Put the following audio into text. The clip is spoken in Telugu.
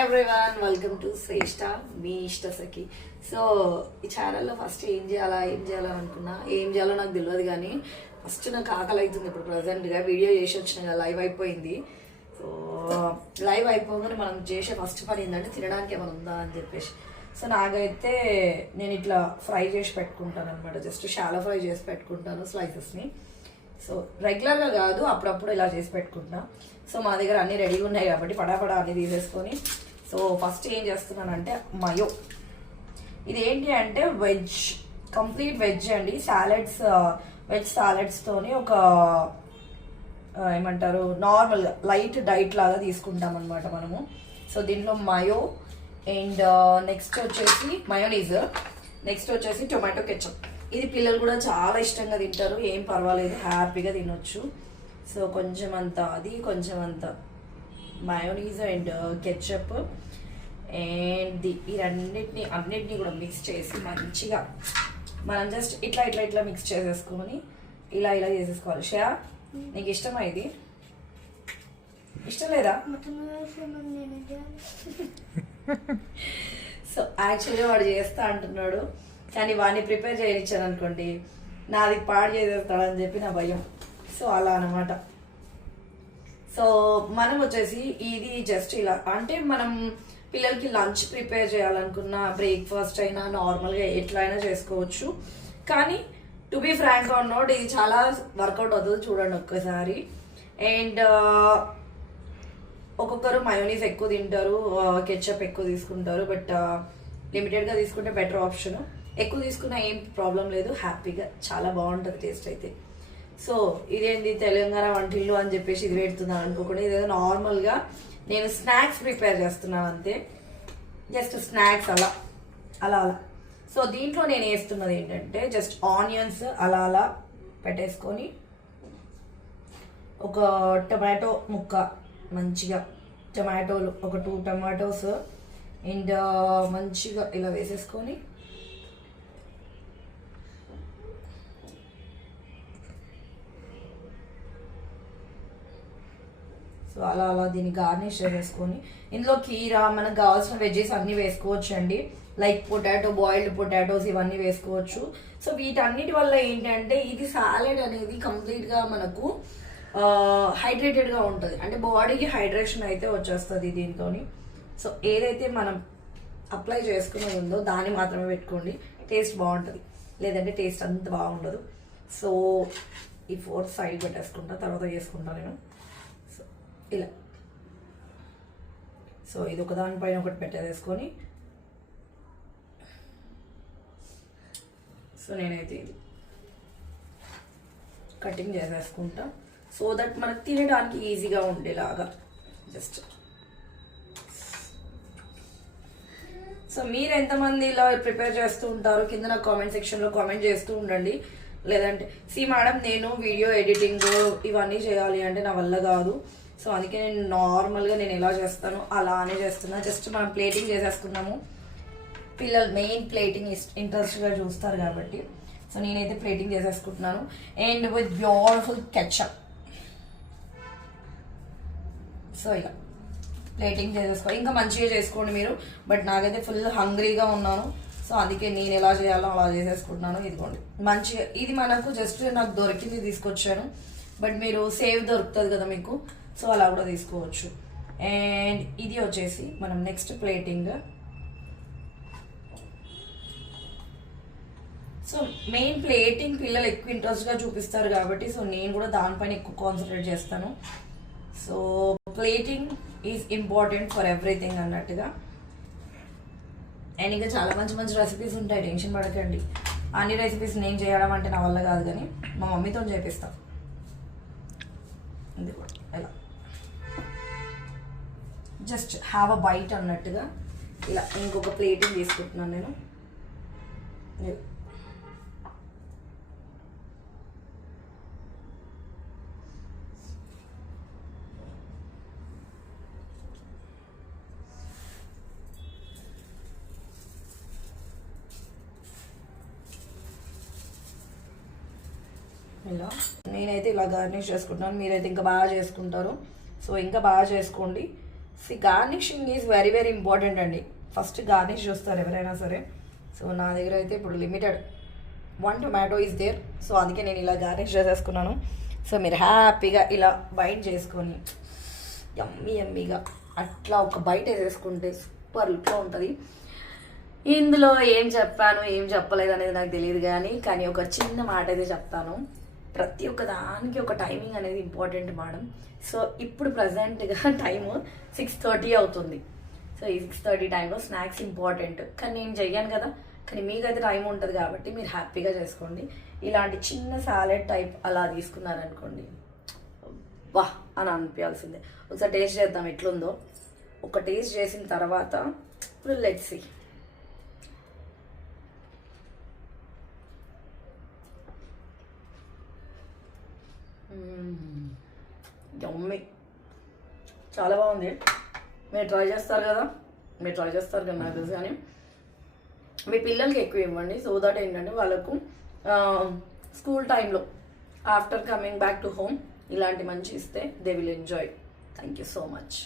ఎవ్రీవన్ వెల్కమ్ టు శ్రేష్ఠ మీ ఇష్ట సఖి. సో ఈ ఛానల్లో ఫస్ట్ ఏం చేయాలని అనుకున్నా, ఏం చేయాలో నాకు తెలియదు. కానీ ఫస్ట్ నాకు ఆకలి అవుతుంది. ఇప్పుడు ప్రజెంట్గా వీడియో చేసి వచ్చిన లైవ్ అయిపోయింది. సో లైవ్ అయిపోగానే మనం చేసే ఫస్ట్ పని ఏంటంటే తినడానికి ఏమైనా ఉందా అని చెప్పేసి. సో నాకైతే నేను ఇట్లా ఫ్రై చేసి పెట్టుకుంటాను అనమాట. జస్ట్ షాలో ఫ్రై చేసి పెట్టుకుంటాను స్లైసెస్ని. సో రెగ్యులర్గా కాదు, అప్పుడప్పుడు ఇలా చేసి పెట్టుకుంటా. సో మా దగ్గర అన్నీ రెడీగా ఉన్నాయి కాబట్టి పడాపడా అన్నీ తీసేసుకొని, సో ఫస్ట్ ఏం చేస్తున్నానంటే మయో. ఇది ఏంటి అంటే వెజ్, కంప్లీట్ వెజ్ అండి. సాలెడ్స్, వెజ్ సాలెడ్స్తోని ఒక ఏమంటారు నార్మల్గా లైట్ డైట్ లాగా తీసుకుంటాం అనమాట మనము. సో దీంట్లో మయో అండ్ నెక్స్ట్ వచ్చేసి మయోనీజ్, నెక్స్ట్ వచ్చేసి టొమాటో కెచప్. ఇది పిల్లలు కూడా చాలా ఇష్టంగా తింటారు, ఏం పర్వాలేదు, హ్యాపీగా తినొచ్చు. సో కొంచెం అంత అది, కొంచెం అంత మయోనీస్ అండ్ కెచప్ అండ్ ఈ అన్నిటినీ కూడా మిక్స్ చేసి మంచిగా మనం జస్ట్ ఇట్లా ఇట్లా ఇట్లా మిక్స్ చేసేసుకొని ఇలా ఇలా చేసేసుకోవాలి. షయా, నీకు ఇష్టమా? ఇది ఇష్టం లేదా? సో యాక్చువల్గా వాడు చేస్తా అంటున్నాడు, కానీ వాడిని ప్రిపేర్ చేయనిచ్చాను అనుకోండి నాది పాడు చేసేస్తాడని చెప్పి నా భయం. సో అలా అనమాట. సో మనం వచ్చేసి ఇది జస్ట్ ఇలా అంటే మనం పిల్లలకి లంచ్ ప్రిపేర్ చేయాలనుకున్న, బ్రేక్ఫాస్ట్ అయినా నార్మల్గా ఎట్లా అయినా చేసుకోవచ్చు. కానీ to be frank or not, ఇది చాలా వర్కౌట్ అవుతుంది. చూడండి ఒక్కసారి. అండ్ ఒక్కొక్కరు మయోనీస్ ఎక్కువ తింటారు, కెచప్ ఎక్కువ తీసుకుంటారు. బట్ లిమిటెడ్గా తీసుకుంటే బెటర్ ఆప్షన్. ఎక్కువ తీసుకున్నా ఏం ప్రాబ్లం లేదు, హ్యాపీగా చాలా బాగుంటుంది టేస్ట్ అయితే. సో ఇదేంటి తెలంగాణ వంటిల్లు అని చెప్పేసి ఇది పెడుతున్నాను అనుకోకుండా, ఇదేదో నార్మల్గా నేను స్నాక్స్ ప్రిపేర్ చేస్తున్నాను అంతే. జస్ట్ స్నాక్స్ అలా అలా అలా. సో దీంట్లో నేను వేస్తున్నది ఏంటంటే జస్ట్ ఆనియన్స్ అలా అలా పెట్టేసుకొని ఒక టొమాటో ముక్క, మంచిగా టొమాటోలు ఒక 2 టొమాటోస్ అండ్ మంచిగా ఇలా వేసేసుకొని సో అలా అలా దీన్ని గార్నిష్ చేసేసుకొని ఇందులో కీరా, మనకు కావాల్సిన వెజ్జెస్ అన్నీ వేసుకోవచ్చు అండి. లైక్ పొటాటో, బాయిల్డ్ పొటాటోస్ ఇవన్నీ వేసుకోవచ్చు. సో వీటన్నిటి వల్ల ఏంటంటే ఇది సాలెడ్ అనేది కంప్లీట్గా మనకు హైడ్రేటెడ్గా ఉంటుంది, అంటే బాడీకి హైడ్రేషన్ అయితే వచ్చేస్తుంది దీంతో. సో ఏదైతే మనం అప్లై చేసుకునేది ఉందో దాన్ని మాత్రమే పెట్టుకోండి, టేస్ట్ బాగుంటుంది. లేదంటే టేస్ట్ అంత బాగుండదు. సో ఈ 4th సైడ్ పెట్టేసుకుంటా, తర్వాత చేసుకుంటాను నేను. సో ఇలా. సో ఇది ఒక దానిపైన ఒకటి పెట్టేసుకొని, సో నేనైతే ఇది కటింగ్ చేసేసుకుంటా సో దట్ మనకు తినడానికి ఈజీగా ఉండేలాగా జస్ట్. సో మీరు ఎంతమంది ఇలా ప్రిపేర్ చేస్తూ ఉంటారు కింద నాకు కామెంట్ సెక్షన్లో కామెంట్ చేస్తూ ఉండండి. లేదంటే మేడం నేను వీడియో ఎడిటింగ్ ఇవన్నీ చేయాలి అంటే నా వల్ల కాదు. సో అందుకే నేను నార్మల్గా నేను ఎలా చేస్తాను అలానే చేస్తున్నా. జస్ట్ మనం ప్లేటింగ్ చేసేసుకున్నాము, పిల్లలు మెయిన్ ప్లేటింగ్ ఇంట్రెస్ట్గా చూస్తారు కాబట్టి. సో నేనైతే ప్లేటింగ్ చేసేసుకుంటున్నాను and with beautiful ketchup. So ఇలా ప్లేటింగ్ చేసేసుకో, ఇంకా మంచిగా చేసుకోండి మీరు. బట్ నాకైతే ఫుల్ హంగ్రీగా ఉన్నాను, సో అందుకే నేను ఎలా చేయాలో అలా చేసేసుకుంటున్నాను. ఇదిగోండి మంచిగా, ఇది మనకు జస్ట్ నాకు దొరికింది తీసుకొచ్చాను. బట్ మీరు సేవ్ దొరుకుతుంది కదా మీకు, సో అలా కూడా తీసుకోవచ్చు. అండ్ ఇది వచ్చేసి మనం next plating. So main plating పిల్లలు ఎక్కువ ఇంట్రెస్ట్గా చూపిస్తారు కాబట్టి సో నేను కూడా దానిపైన ఎక్కువ కాన్సన్ట్రేట్ చేస్తాను. So plating is important for everything అన్నట్టుగా. అండ్ ఇంకా చాలా మంచి మంచి రెసిపీస్ ఉంటాయి, టెన్షన్ పడకండి. అన్ని రెసిపీస్ నేను చేయడం అంటే నా వల్ల కాదు, కానీ మా మమ్మీతో చేపిస్తాను. ఇది కూడా ఎలా జస్ట్ హ్యావ్ అ బైట్ అన్నట్టుగా ఇలా ఇంకొక ప్లేటింగ్ తీసుకుంటున్నాను నేను. ఇలా నేనైతే ఇలా గార్నిష్ చేసుకుంటాను, మీరైతే ఇంకా బాగా చేసుకుంటారు. సో ఇంకా బాగా చేసుకోండి. Garnishing is very very important అండి. ఫస్ట్ గార్నిష్ చూస్తారు ఎవరైనా సరే. సో నా దగ్గర అయితే ఇప్పుడు limited 1 tomato is there. So అందుకే నేను ఇలా గార్నిష్ చేసేసుకున్నాను. సో మీరు హ్యాపీగా ఇలా బైట్ చేసుకొని యమ్మీగా అట్లా ఒక బయట వేసేసుకుంటే సూపర్ లుక్లో ఉంటుంది. ఇందులో ఏం చెప్పాను ఏం చెప్పలేదు అనేది నాకు తెలియదు, కానీ ఒక చిన్న మాట అయితే చెప్తాను. ప్రతి ఒక్క దానికి ఒక టైమింగ్ అనేది ఇంపార్టెంట్ మేడం. సో ఇప్పుడు ప్రజెంట్గా టైము 6:30 అవుతుంది. సో ఈ 6:30 టైంలో స్నాక్స్ ఇంపార్టెంట్, కానీ నేను చెయ్యాను కదా. కానీ మీకైతే టైం ఉంటుంది కాబట్టి మీరు హ్యాపీగా చేసుకోండి. ఇలాంటి చిన్న సాలెడ్ టైప్ అలా తీసుకున్నారనుకోండి, వా అని అనిపించాల్సిందే. ఒకసారి టేస్ట్ చేద్దాం ఎట్లుందో. ఒక టేస్ట్ చేసిన తర్వాత లెట్స్ సీ. యమ్మీ, చాలా బాగుంది. మీరు ట్రై చేస్తారు కదా నాకు తెలుసు. కానీ మీ పిల్లలకి ఎక్కువ ఇవ్వండి. సో దట్ ఏంటంటే వాళ్ళకు స్కూల్ టైంలో after coming back to home ఇలాంటి మంచి ఇస్తే they will enjoy. Thank you so much.